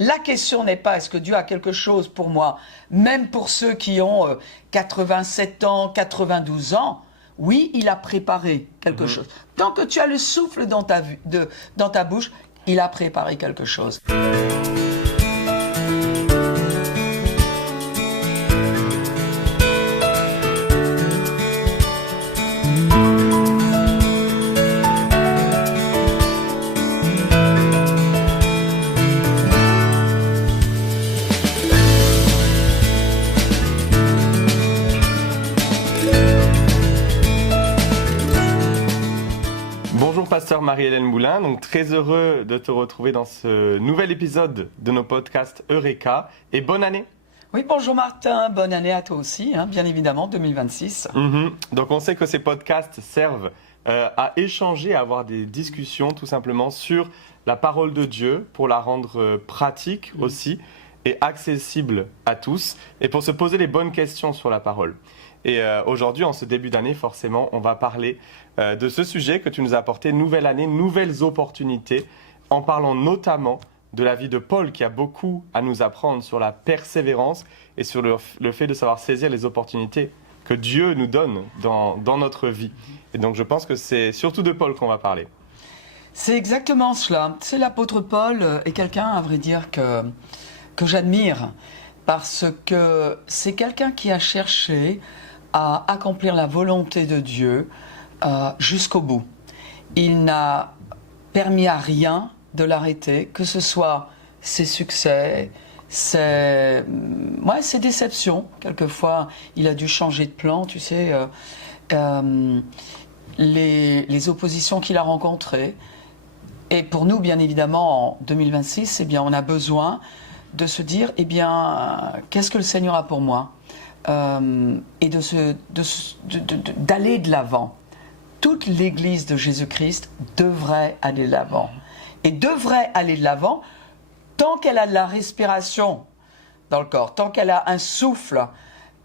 la question n'est pas est-ce que Dieu a quelque chose pour moi, même pour ceux qui ont 87 ans, 92 ans. Oui, il a préparé quelque chose. Tant que tu as le souffle dans ta bouche, il a préparé quelque chose. Bonjour pasteur Marie-Hélène Moulin, donc très heureux de te retrouver dans ce nouvel épisode de nos podcasts Eureka et bonne année. Oui, bonjour Martin, bonne année à toi aussi, bien évidemment, 2026. Donc on sait que ces podcasts servent à échanger, à avoir des discussions tout simplement sur la parole de Dieu pour la rendre pratique aussi et accessible à tous et pour se poser les bonnes questions sur la parole. Et aujourd'hui, en ce début d'année, forcément, on va parler de ce sujet que tu nous as apporté, nouvelle année, nouvelles opportunités, en parlant notamment de la vie de Paul qui a beaucoup à nous apprendre sur la persévérance et sur le fait de savoir saisir les opportunités que Dieu nous donne dans notre vie. Et donc je pense que c'est surtout de Paul qu'on va parler. C'est exactement cela. C'est l'apôtre Paul est quelqu'un, à vrai dire, que j'admire parce que c'est quelqu'un qui a cherché à accomplir la volonté de Dieu jusqu'au bout. Il n'a permis à rien de l'arrêter, que ce soit ses succès, ses déceptions. Quelquefois, il a dû changer de plan, tu sais, les oppositions qu'il a rencontrées. Et pour nous, bien évidemment, en 2026, on a besoin de se dire, qu'est-ce que le Seigneur a pour moi ? Et d'aller de l'avant. Toute l'Église de Jésus-Christ devrait aller de l'avant. Et devrait aller de l'avant tant qu'elle a de la respiration dans le corps, tant qu'elle a un souffle.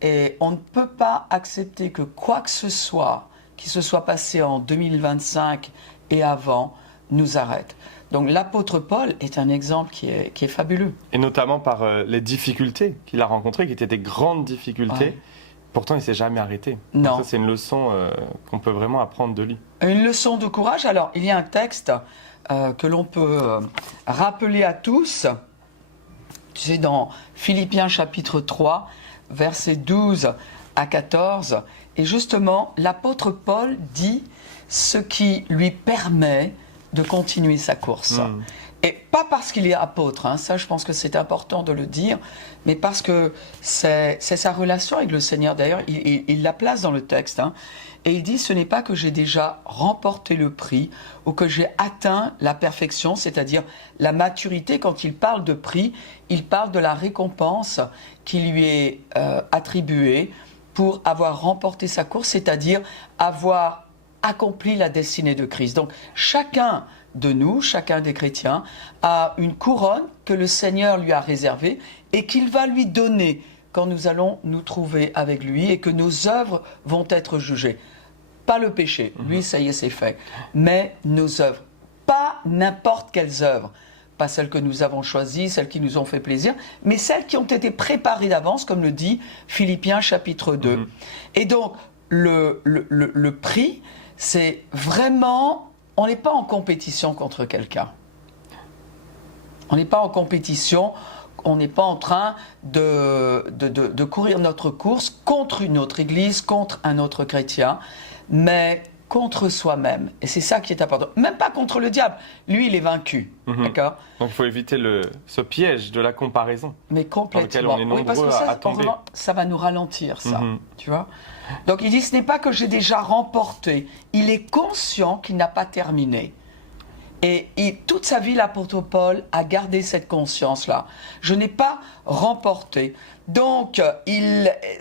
Et on ne peut pas accepter que quoi que ce soit qui se soit passé en 2025 et avant nous arrête. Donc l'apôtre Paul est un exemple qui est fabuleux. Et notamment par les difficultés qu'il a rencontrées, qui étaient des grandes difficultés. Ouais. Pourtant, il ne s'est jamais arrêté. Non. Ça, c'est une leçon qu'on peut vraiment apprendre de lui. Une leçon de courage. Alors, il y a un texte que l'on peut rappeler à tous. Tu sais, dans Philippiens chapitre 3, versets 12 à 14. Et justement, l'apôtre Paul dit ce qui lui permet de continuer sa course. Et pas parce qu'il est apôtre, ça je pense que c'est important de le dire, mais parce que c'est sa relation avec le Seigneur. D'ailleurs, il la place dans le texte. Et il dit, ce n'est pas que j'ai déjà remporté le prix ou que j'ai atteint la perfection, c'est-à-dire la maturité. Quand il parle de prix, il parle de la récompense qui lui est attribuée pour avoir remporté sa course, c'est-à-dire avoir accompli la destinée de Christ. Donc chacun de nous, chacun des chrétiens, a une couronne que le Seigneur lui a réservée et qu'il va lui donner quand nous allons nous trouver avec lui et que nos œuvres vont être jugées. Pas le péché, lui ça y est c'est fait, mais nos œuvres, pas n'importe quelles œuvres, pas celles que nous avons choisies, celles qui nous ont fait plaisir, mais celles qui ont été préparées d'avance, comme le dit Philippiens chapitre 2. Et donc le prix, c'est vraiment... On n'est pas en compétition contre quelqu'un. On n'est pas en compétition, on n'est pas en train de courir notre course contre une autre église, contre un autre chrétien, mais contre soi-même. Et c'est ça qui est important. Même pas contre le diable. Lui, il est vaincu. D'accord ? Donc il faut éviter ce piège de la comparaison. Mais complètement. Dans lequel on est nombreux parce que à tomber. Ça va nous ralentir, ça. Tu vois ? Donc il dit, ce n'est pas que j'ai déjà remporté. Il est conscient qu'il n'a pas terminé. Et toute sa vie, l'apôtre Paul a gardé cette conscience-là. Je n'ai pas remporté. Donc,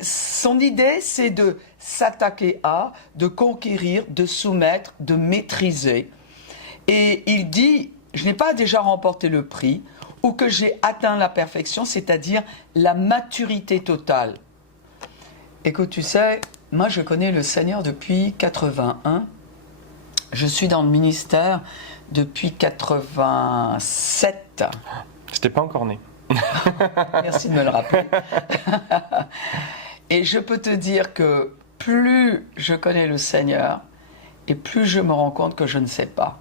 son idée, c'est de s'attaquer à, de conquérir, de soumettre, de maîtriser. Et il dit, je n'ai pas déjà remporté le prix, ou que j'ai atteint la perfection, c'est-à-dire la maturité totale. Écoute, tu sais, moi je connais le Seigneur depuis 81. Je suis dans le ministère depuis 87. Je n'étais pas encore né. Merci de me le rappeler. Et je peux te dire que plus je connais le Seigneur, et plus je me rends compte que je ne sais pas.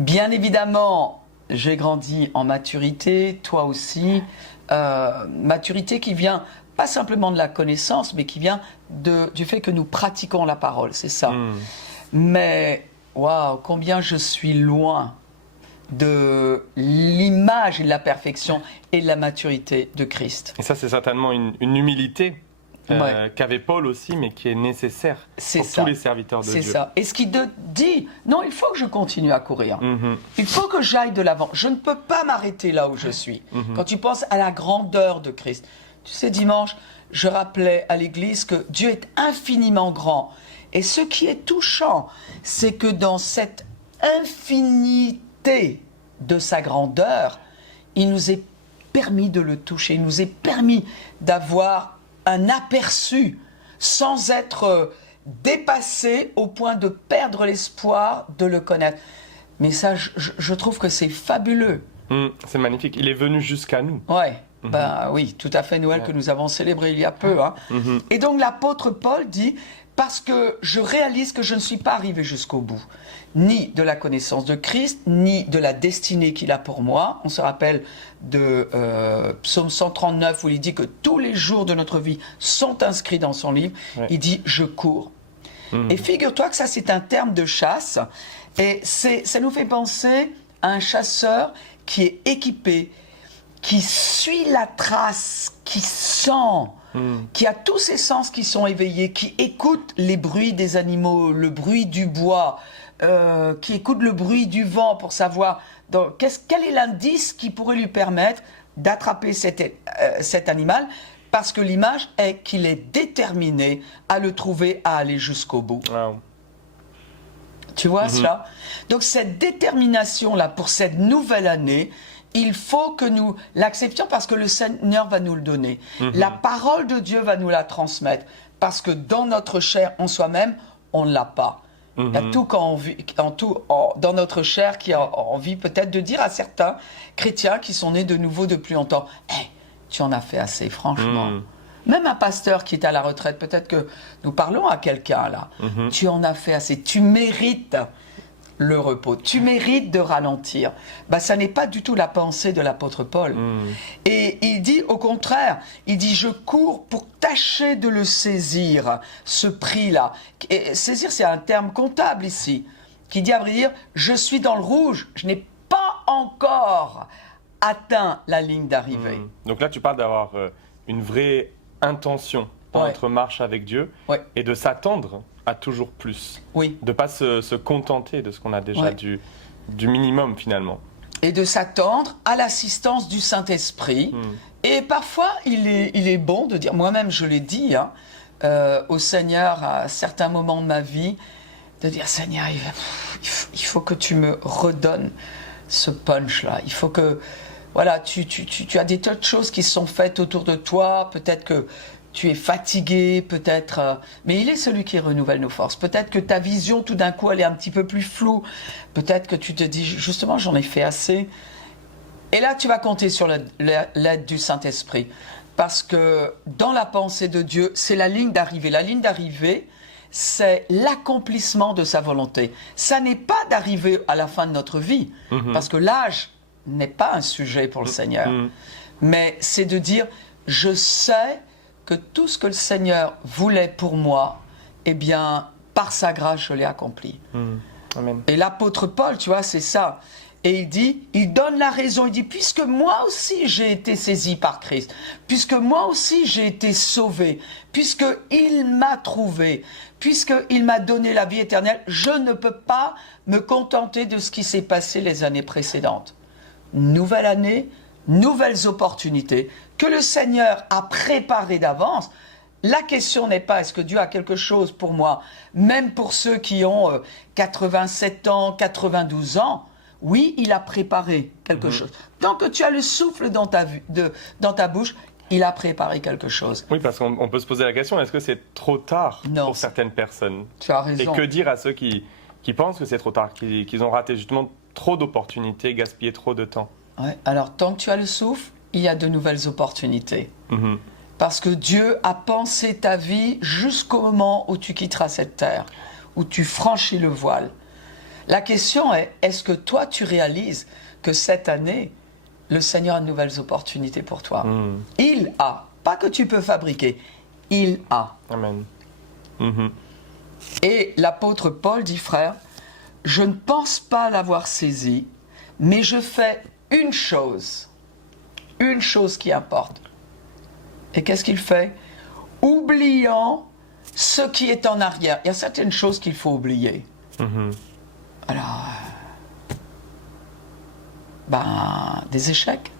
Bien évidemment, j'ai grandi en maturité, toi aussi. Maturité qui vient pas simplement de la connaissance, mais qui vient du fait que nous pratiquons la parole, c'est ça. Mais, waouh, combien je suis loin de l'image et de la perfection et de la maturité de Christ. Et ça, c'est certainement une humilité qu'avait Paul aussi, mais qui est nécessaire pour tous les serviteurs de Dieu. C'est ça. Et ce qui te dit, non, il faut que je continue à courir. Il faut que j'aille de l'avant. Je ne peux pas m'arrêter là où je suis. Quand tu penses à la grandeur de Christ. Tu sais, dimanche, je rappelais à l'église que Dieu est infiniment grand. Et ce qui est touchant, c'est que dans cette infinité de sa grandeur, il nous est permis de le toucher. Il nous est permis d'avoir un aperçu sans être dépassé au point de perdre l'espoir de le connaître. Mais ça, je trouve que c'est fabuleux. C'est magnifique. Il est venu jusqu'à nous. Ouais. Ben oui, tout à fait, Noël que nous avons célébré il y a peu. Hein. Et donc l'apôtre Paul dit, parce que je réalise que je ne suis pas arrivé jusqu'au bout, ni de la connaissance de Christ, ni de la destinée qu'il a pour moi. On se rappelle de Psaume 139 où il dit que tous les jours de notre vie sont inscrits dans son livre. Il dit, je cours. Et figure-toi que ça c'est un terme de chasse, et ça nous fait penser à un chasseur qui est équipé, qui suit la trace, qui sent, qui a tous ses sens qui sont éveillés, qui écoute les bruits des animaux, le bruit du bois, qui écoute le bruit du vent pour savoir quel est l'indice qui pourrait lui permettre d'attraper cet animal, parce que l'image est qu'il est déterminé à le trouver, à aller jusqu'au bout. Wow. Tu vois cela? Donc cette détermination-là pour cette nouvelle année, il faut que nous l'acceptions parce que le Seigneur va nous le donner. La parole de Dieu va nous la transmettre parce que dans notre chair, en soi-même, on ne l'a pas. Il y a tout dans notre chair qui a envie peut-être de dire à certains chrétiens qui sont nés de nouveau depuis longtemps, hey, tu en as fait assez, franchement. Même un pasteur qui est à la retraite, peut-être que nous parlons à quelqu'un là, tu en as fait assez, tu mérites le repos. Tu mérites de ralentir. Ben, ça n'est pas du tout la pensée de l'apôtre Paul. Et il dit, au contraire, il dit, je cours pour tâcher de le saisir, ce prix-là. Et saisir, c'est un terme comptable ici, qui dit à vrai dire, je suis dans le rouge, je n'ai pas encore atteint la ligne d'arrivée. Donc là, tu parles d'avoir une vraie intention dans notre marche avec Dieu et de s'attendre à toujours plus. De ne pas se contenter de ce qu'on a déjà du minimum finalement. Et de s'attendre à l'assistance du Saint-Esprit. Et parfois, il est bon de dire, moi-même je l'ai dit au Seigneur à certains moments de ma vie, de dire, Seigneur, il faut que tu me redonnes ce punch-là. Il faut que, voilà, tu as des tas de choses qui se sont faites autour de toi, peut-être que tu es fatigué, peut-être, mais il est celui qui renouvelle nos forces. Peut-être que ta vision, tout d'un coup, elle est un petit peu plus floue. Peut-être que tu te dis, justement, j'en ai fait assez. Et là, tu vas compter sur l'aide du Saint-Esprit. Parce que dans la pensée de Dieu, c'est la ligne d'arrivée. La ligne d'arrivée, c'est l'accomplissement de sa volonté. Ça n'est pas d'arriver à la fin de notre vie, parce que l'âge n'est pas un sujet pour le Seigneur. Mais c'est de dire, je sais que tout ce que le Seigneur voulait pour moi, eh bien, par sa grâce, je l'ai accompli. Amen. Et l'apôtre Paul, tu vois, c'est ça. Et il dit, il donne la raison, il dit, puisque moi aussi j'ai été saisi par Christ, puisque moi aussi j'ai été sauvé, puisqu'il m'a trouvé, puisqu'il m'a donné la vie éternelle, je ne peux pas me contenter de ce qui s'est passé les années précédentes. Nouvelle année, nouvelles opportunités que le Seigneur a préparées d'avance. La question n'est pas est-ce que Dieu a quelque chose pour moi, même pour ceux qui ont 87 ans, 92 ans. Oui, il a préparé quelque chose. Tant que tu as le souffle dans ta bouche, il a préparé quelque chose. Oui, parce qu'on peut se poser la question, est-ce que c'est trop tard pour certaines personnes? Tu as raison. Et que dire à ceux qui pensent que c'est trop tard, qu'ils ont raté justement trop d'opportunités, gaspillé trop de temps? Ouais. Alors, tant que tu as le souffle, il y a de nouvelles opportunités. Mhm. Parce que Dieu a pensé ta vie jusqu'au moment où tu quitteras cette terre, où tu franchis le voile. La question est, est-ce que toi, tu réalises que cette année, le Seigneur a de nouvelles opportunités pour toi? Mhm. Il a, pas que tu peux fabriquer, il a. Amen. Mhm. Et l'apôtre Paul dit, frère, je ne pense pas l'avoir saisi, mais je fais une chose qui importe. Et qu'est-ce qu'il fait? Oubliant ce qui est en arrière. Il y a certaines choses qu'il faut oublier. Mhm. Alors, des échecs,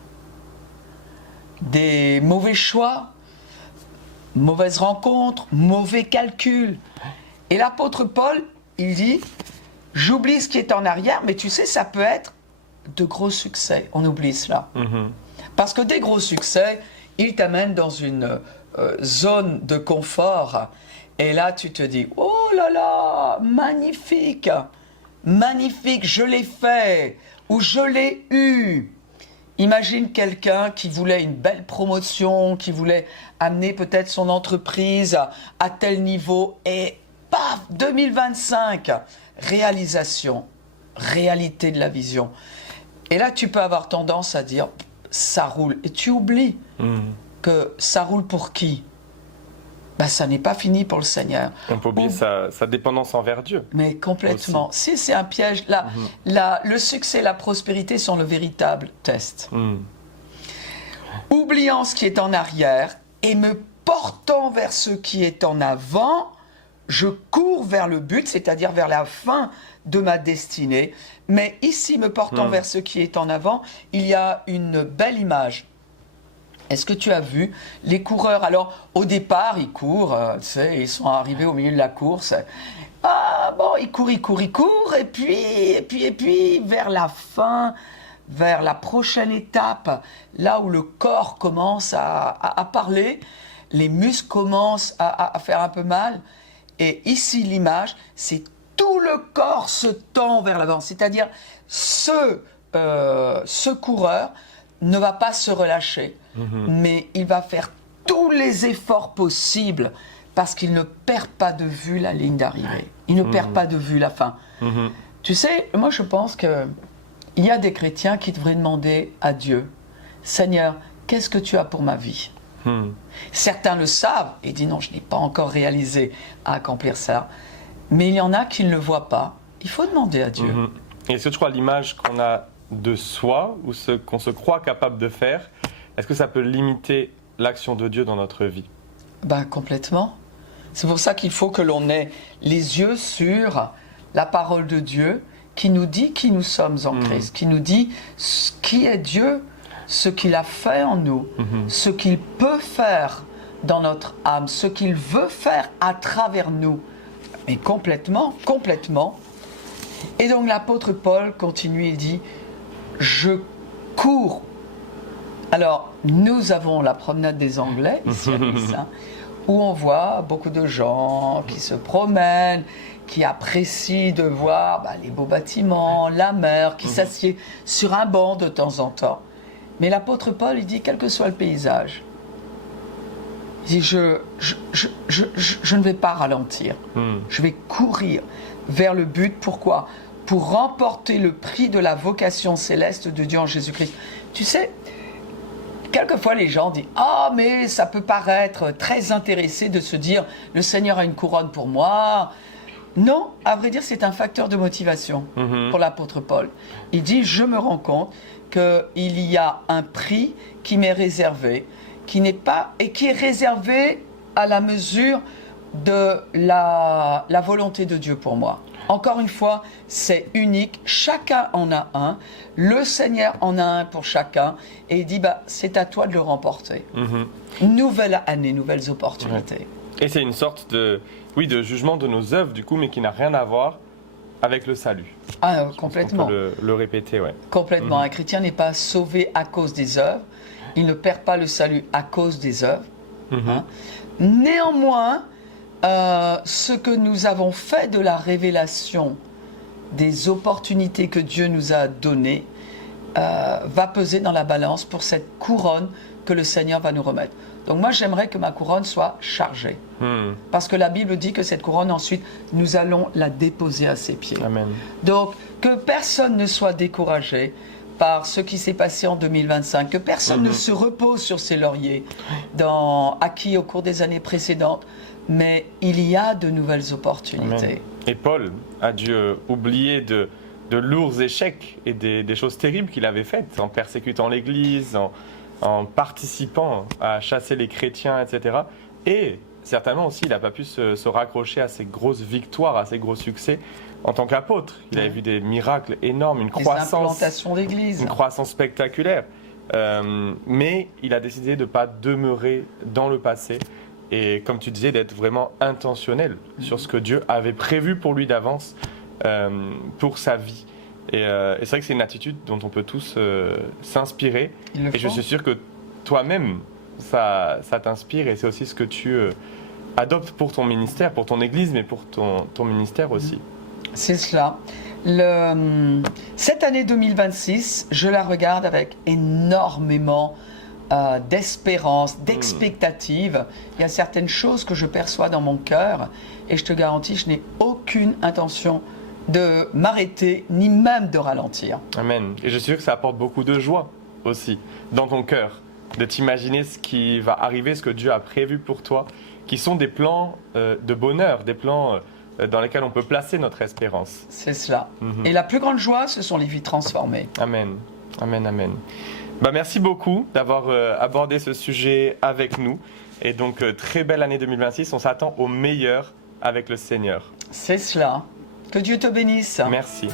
des mauvais choix, mauvaises rencontres, mauvais calculs. Et l'apôtre Paul, il dit, j'oublie ce qui est en arrière, mais tu sais, ça peut être de gros succès. On oublie cela. Mhm. Parce que des gros succès, ils t'amènent dans une zone de confort. Et là, tu te dis, oh là là, magnifique, magnifique, je l'ai fait, ou je l'ai eu. Imagine quelqu'un qui voulait une belle promotion, qui voulait amener peut-être son entreprise à tel niveau, et paf, 2025, réalisation, réalité de la vision. Et là, tu peux avoir tendance à dire, ça roule. Et tu oublies Mhm. que ça roule pour qui? Ça n'est pas fini pour le Seigneur. On peut oublier sa dépendance envers Dieu. Mais complètement. Si c'est un piège, le succès et la prospérité sont le véritable test. Mhm. Oubliant ce qui est en arrière et me portant vers ce qui est en avant, je cours vers le but, c'est-à-dire vers la fin de ma destinée. Mais ici, me portant vers ce qui est en avant, il y a une belle image. Est-ce que tu as vu les coureurs? Alors, au départ, ils courent, tu sais, ils sont arrivés au milieu de la course. Ah bon, ils courent, et puis, vers la fin, vers la prochaine étape, là où le corps commence à parler, les muscles commencent à faire un peu mal. Et ici, l'image, c'est tout le corps se tend vers l'avant. C'est-à-dire, ce coureur ne va pas se relâcher, mais il va faire tous les efforts possibles parce qu'il ne perd pas de vue la ligne d'arrivée. Il ne perd pas de vue la fin. Mhm. Tu sais, moi je pense qu'il y a des chrétiens qui devraient demander à Dieu, Seigneur, qu'est-ce que tu as pour ma vie? Mhm. Certains le savent et disent non, je n'ai pas encore réalisé à accomplir ça. Mais il y en a qui ne le voient pas. Il faut demander à Dieu. Mhm. Et est-ce que tu crois l'image qu'on a de soi ou ce qu'on se croit capable de faire, est-ce que ça peut limiter l'action de Dieu dans notre vie? Complètement. C'est pour ça qu'il faut que l'on ait les yeux sur la parole de Dieu qui nous dit qui nous sommes en Christ, qui nous dit qui est Dieu, ce qu'il a fait en nous, ce qu'il peut faire dans notre âme, ce qu'il veut faire à travers nous. Mais complètement, complètement. Et donc l'apôtre Paul continue, il dit, je cours. Alors, nous avons la promenade des Anglais, ici à Nice, où on voit beaucoup de gens qui se promènent, qui apprécient de voir les beaux bâtiments, la mer, qui s'assied sur un banc de temps en temps. Mais l'apôtre Paul, il dit, quel que soit le paysage, il dit, je ne vais pas ralentir. Je vais courir vers le but. Pourquoi? Pour remporter le prix de la vocation céleste de Dieu en Jésus-Christ. Tu sais, quelquefois les gens disent « Ah, mais ça peut paraître très intéressé de se dire « Le Seigneur a une couronne pour moi ». Non, à vrai dire, c'est un facteur de motivation pour l'apôtre Paul. Il dit « Je me rends compte qu'il y a un prix qui m'est réservé, qui n'est pas, et qui est réservé à la mesure de la volonté de Dieu pour moi. » Encore une fois, c'est unique, chacun en a un, le Seigneur en a un pour chacun, et il dit, c'est à toi de le remporter. Nouvelle année, nouvelles opportunités. Ouais. Et c'est une sorte de jugement de nos œuvres, du coup, mais qui n'a rien à voir avec le salut. Ah, complètement. On peut le répéter, ouais. Complètement. Un chrétien n'est pas sauvé à cause des œuvres, il ne perd pas le salut à cause des œuvres. Néanmoins, ce que nous avons fait de la révélation des opportunités que Dieu nous a données, va peser dans la balance pour cette couronne que le Seigneur va nous remettre. Donc moi, j'aimerais que ma couronne soit chargée. Parce que la Bible dit que cette couronne, ensuite, nous allons la déposer à ses pieds. Amen. Donc, que personne ne soit découragé par ce qui s'est passé en 2025, que personne ne se repose sur ses lauriers acquis au cours des années précédentes, mais il y a de nouvelles opportunités. Amen. Et Paul a dû oublier de lourds échecs et des choses terribles qu'il avait faites en persécutant l'Église, en participant à chasser les chrétiens, etc. Et certainement aussi, il n'a pas pu se raccrocher à ces grosses victoires, à ces gros succès en tant qu'apôtre. Il avait vu des miracles énormes, une croissance spectaculaire. Mais il a décidé de ne pas demeurer dans le passé et, comme tu disais, d'être vraiment intentionnel sur ce que Dieu avait prévu pour lui d'avance, pour sa vie. Et c'est vrai que c'est une attitude dont on peut tous s'inspirer. Et je suis sûr que toi-même, ça t'inspire et c'est aussi ce que tu adoptes pour ton ministère, pour ton Église, mais pour ton ministère aussi. C'est cela. Cette année 2026, je la regarde avec énormément d'espérance, d'expectative. Il y a certaines choses que je perçois dans mon cœur et je te garantis, je n'ai aucune intention de m'arrêter, ni même de ralentir. Amen. Et je suis sûr que ça apporte beaucoup de joie aussi dans ton cœur, de t'imaginer ce qui va arriver, ce que Dieu a prévu pour toi, qui sont des plans de bonheur, des plans dans lesquels on peut placer notre espérance. C'est cela. Et la plus grande joie, ce sont les vies transformées. Amen. Amen, amen. Merci beaucoup d'avoir abordé ce sujet avec nous. Et donc, très belle année 2026. On s'attend au meilleur avec le Seigneur. C'est cela. Que Dieu te bénisse. Merci.